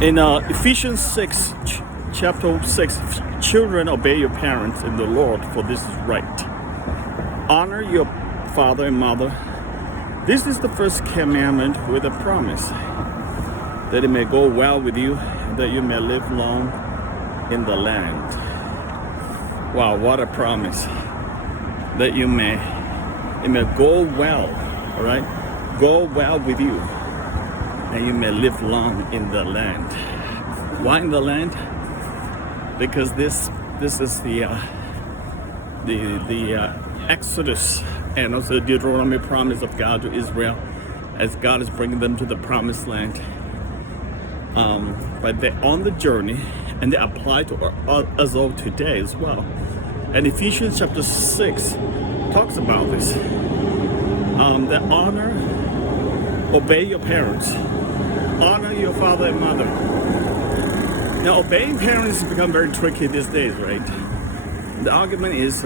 In Ephesians 6, chapter 6, children, obey your parents in the Lord, for this is right. Honor your father and mother. This is the first commandment with a promise, that it may go well with you, and that you may live long in the land. Wow, what a promise. That it may go well, all right? Go well with you, and you may live long in the land. Why in the land? Because this is the Exodus and also the Deuteronomy promise of God to Israel, as God is bringing them to the promised land. But they're on the journey, and they apply to us all today as well. And Ephesians chapter 6 talks about this. That honor, obey your parents. Honor your father and mother. Now, obeying parents has become very tricky these days, right? The argument is,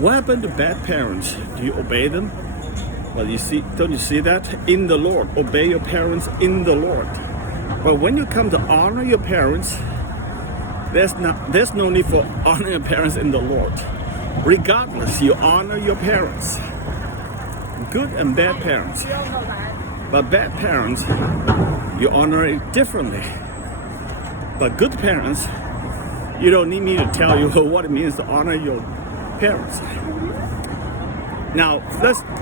what happened to bad parents? Do you obey them? Well, don't you see that? In the Lord. Obey your parents in the Lord. But when you come to honor your parents, there's no need for honoring your parents in the Lord. Regardless, you honor your parents. Good and bad parents. But bad parents, you honor it differently. But good parents, you don't need me to tell you what it means to honor your parents. Now,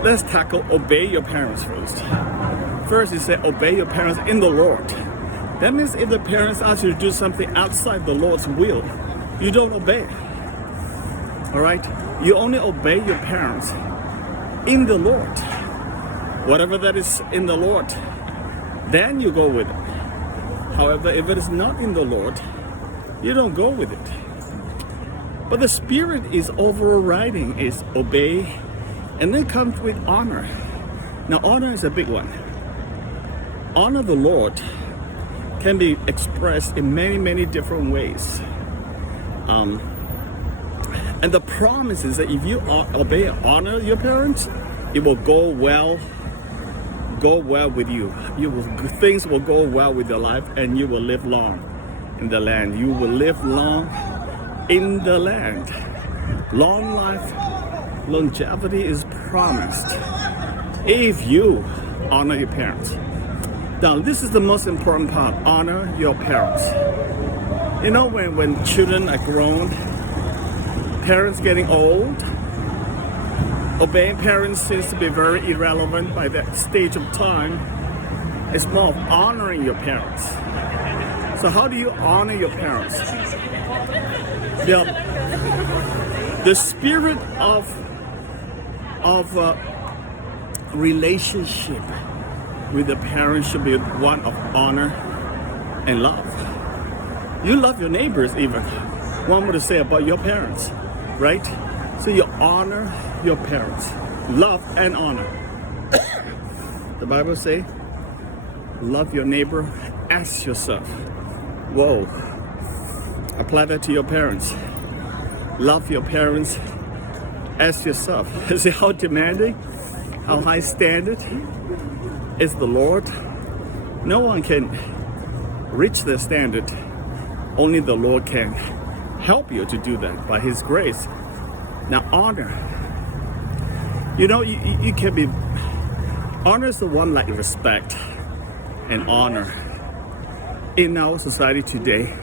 let's tackle obey your parents first. First, you say obey your parents in the Lord. That means if the parents ask you to do something outside the Lord's will, you don't obey. All right? You only obey your parents in the Lord. Whatever that is in the Lord, then you go with it. However, if it is not in the Lord, you don't go with it. But the Spirit is overriding, is obey, and then comes with honor. Now, honor is a big one. Honor the Lord can be expressed in many, many different ways. And the promise is that if you obey and honor your parents, it will go well with you. Things will go well with your life, and you will live long in the land. You will live long in the land. Long life, longevity is promised if you honor your parents. Now, this is the most important part. Honor your parents. You know, when children are grown, parents getting old, obeying parents seems to be very irrelevant by that stage of time. It's more of honoring your parents. So how do you honor your parents? The spirit of relationship with the parents should be one of honor and love. You love your neighbors even. One more to say about your parents, right? So you honor your parents. Love and honor. The Bible says, love your neighbor as yourself. Whoa. Apply that to your parents. Love your parents as yourself. See how demanding, how high standard is the Lord? No one can reach the standard. Only the Lord can help you to do that by His grace. Now, honor. You know, you can be... Honor is the one like respect and honor. In our society today,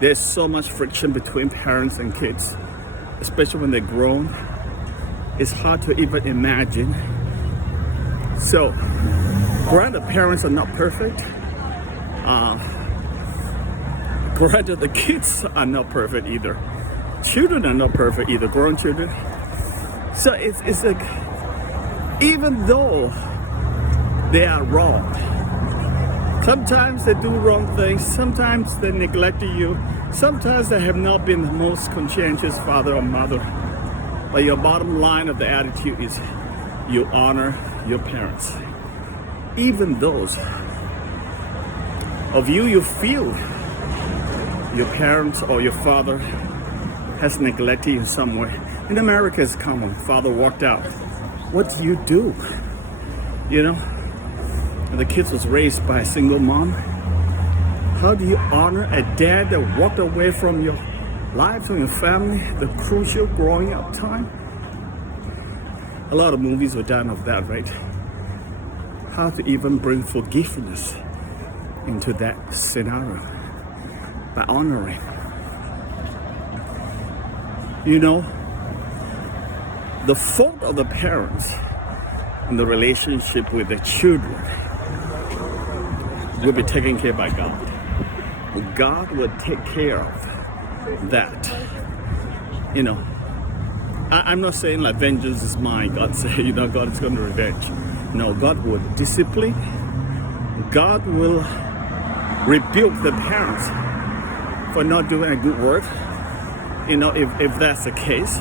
there's so much friction between parents and kids, especially when they're grown. It's hard to even imagine. So, granted, parents are not perfect. Granted, the kids are not perfect either. Children are not perfect either, grown children. So it's like, even though they are wrong, sometimes they do wrong things, sometimes they neglect you, sometimes they have not been the most conscientious father or mother. But your bottom line of the attitude is you honor your parents. Even those of you feel your parents or your father has neglected you in some way. In America, it's common. Father walked out. What do you do? You know, the kids was raised by a single mom. How do you honor a dad that walked away from your life, from your family, the crucial growing up time? A lot of movies were done of that, right? How to even bring forgiveness into that scenario by honoring. You know, the fault of the parents in the relationship with the children will be taken care of by God. God will take care of that. You know, I'm not saying like vengeance is mine. God say, you know, God is going to revenge. No, God will discipline. God will rebuke the parents for not doing a good work. You know, if that's the case.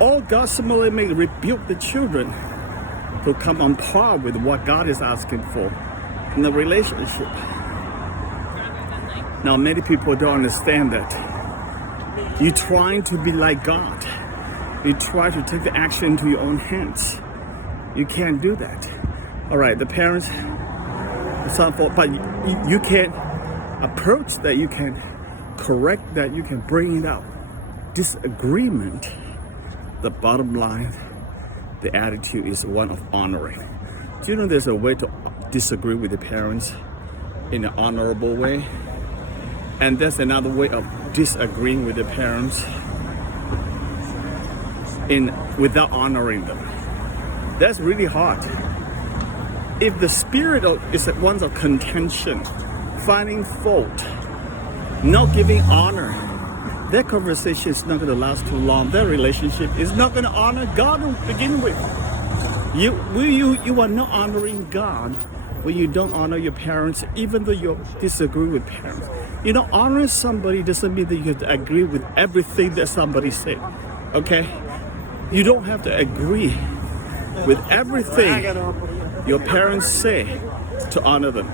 Or God similarly may rebuke the children to come on par with what God is asking for in the relationship. Now, many people don't understand that. You're trying to be like God. You try to take the action into your own hands. You can't do that. All right, the parents, it's not fault, but you can approach that, you can correct that, you can bring it out. Disagreement, the bottom line, the attitude is one of honoring. Do you know there's a way to disagree with the parents in an honorable way? And there's another way of disagreeing with the parents without honoring them. That's really hard. If the spirit is one of contention, finding fault, not giving honor, that conversation is not going to last too long. That relationship is not going to honor God to begin with. You are not honoring God when you don't honor your parents, even though you disagree with parents. You know, honoring somebody doesn't mean that you have to agree with everything that somebody said. Okay? You don't have to agree with everything your parents say to honor them.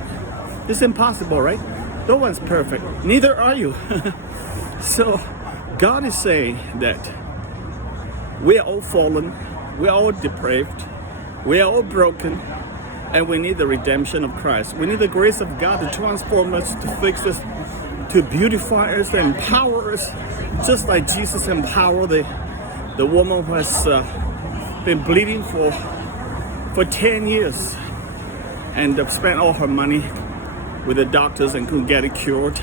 It's impossible, right? No one's perfect. Neither are you. So God is saying that we are all fallen, we are all depraved, we are all broken, and we need the redemption of Christ. We need the grace of God to transform us, to fix us, to beautify us, to empower us, just like Jesus empowered the woman who has been bleeding for 10 years and spent all her money with the doctors and couldn't get it cured.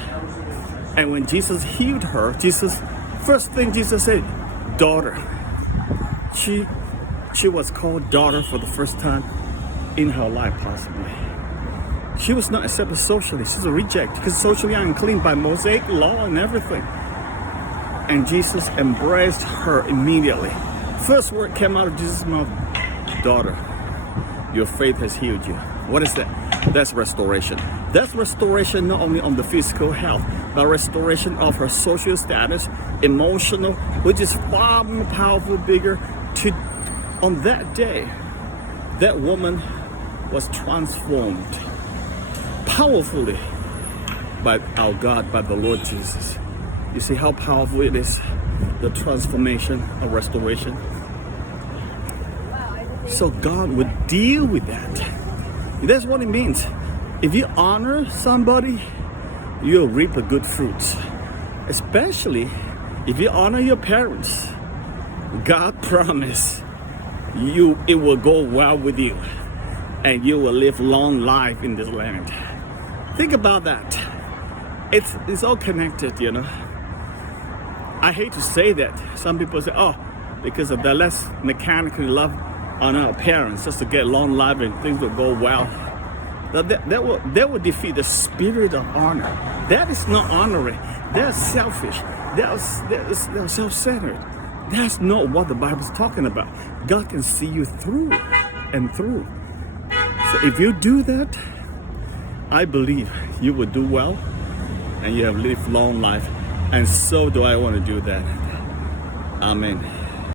And when Jesus healed her, first thing Jesus said, daughter. She was called daughter for the first time in her life, possibly. She was not accepted socially. She's a reject because socially unclean by Mosaic law and everything. And Jesus embraced her immediately. First word came out of Jesus' mouth, daughter, your faith has healed you. What is that? That's restoration. That's restoration not only on the physical health, but restoration of her social status, emotional, which is far more powerful, bigger. On that day, that woman was transformed powerfully by our God, by the Lord Jesus. You see how powerful it is, the transformation of restoration. So God would deal with that. That's what it means. If you honor somebody, you'll reap the good fruits. Especially if you honor your parents. God promised it will go well with you and you will live long life in this land. Think about that. It's all connected, you know. I hate to say that. Some people say, oh, because of that, let's mechanically love on our parents just to get long life and things will go well. That will defeat the spirit of honor. That is not honoring. That's selfish. That's self-centered. That's not what the Bible is talking about. God can see you through and through. So if you do that, I believe you will do well and you have lived long life. And so do I want to do that. Amen.